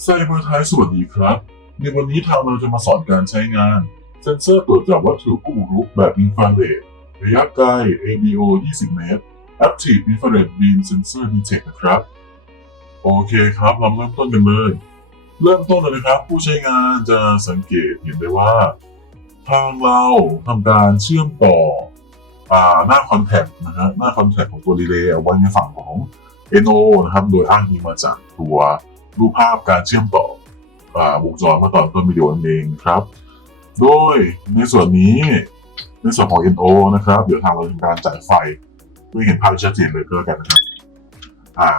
ไซเบอร์ไทยสวัสดีครับ ในวันนี้ทางเราจะมาสอนการใช้งาน เซ็นเซอร์ตรวจจับวัตถุผู้บุกรุกแบบอินฟราเรดระยะไกล ABO 20 เมตร Active Infrared Beam Sensor Detect นะครับ โอเคครับเราเริ่มต้นกันเลย เริ่มต้นเลยนะครับ ผู้ใช้งานจะสังเกตเห็นได้ว่า ทางเราทำการเชื่อมต่ออหน้าคอนแทคนะฮะหน้าคอนแทคของตัวรีเลย์เอาไว้ในฝั่งของ NO นะครับ โดยอ้างอิงมาจากตัว รูปภาพการเชื่อมต่ออวงจรเมื่อตอนต้นวิดีโอนั่นเองนะครับ โดยในส่วนนี้ในส่วนของ NO นะครับ เดี๋ยวทางเราทำการจ่ายไฟเพื่เห็นภาพชัดเจนเลยก็แล้วกันนะครับ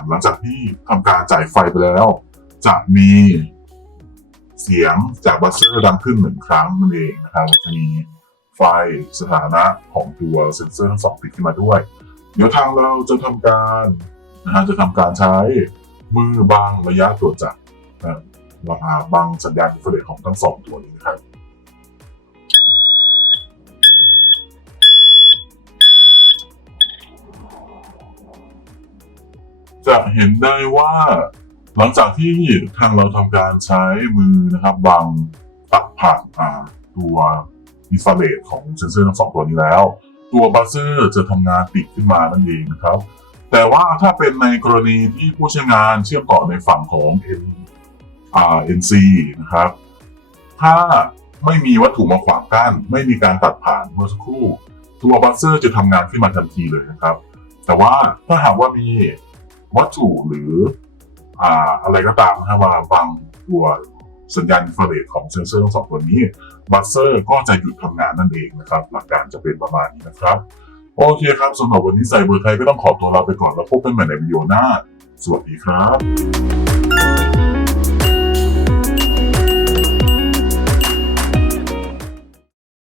หลังจากที่ทำการจ่ายไฟไปแล้ว จะมีเสียงจากบัสเซอร์ดังขึ้นหนึ่งครั้งนั่นเองนะครับจะมีไฟสถานะของตัวเซ็นเซอร์ทั้งสองติดขึ้นมาด้วย เดี๋ยวทางเราจะทำการนะฮะจะทำการใช้ มือบังระยะตรวจจับนะว่าบังสัญญาณอินฟราเรดของทั้งสองตัวนี้นะครับจะเห็นได้ว่าหลังจากที่ทางเราทำการใช้มือนะครับบังตัดผ่านาตัวอินฟราเรดของเซนเซอร์ทั้งสองตัวนี้แล้ว ตัวบัสเซอร์จะทำงานติดขึ้นมานั่นเองนะครับ แต่ว่าถ้าเป็นในกรณีที่ผู้ใช้งานเชื่อมต่อในฝั่งของ N อ่า NC นะครับ ถ้าไม่มีวัตถุมาขวางกั้น ไม่มีการตัดผ่านเมื่อสักครู่ตัวบัสเซอร์จะทำงานขึ้นมาทันทีเลยนะครับ แต่ว่าถ้าหากว่ามีวัตถุหรืออ่าอะไรก็ตามนะมาบังตัวสัญญาณอินฟราเรดของเซนเซอร์ทั้งสองตัวนี้บัสเซอร์ก็จะหยุดทำงานนั่นเองนะครับ หลักการจะเป็นประมาณนี้นะครับ โอเคครับสำหรับวันนี้ใส่เบอร์ไทยก็ต้องขอตัวลาไปก่อนแล้วพบกันใหม่ในวิดีโอหน้า สวัสดีครับ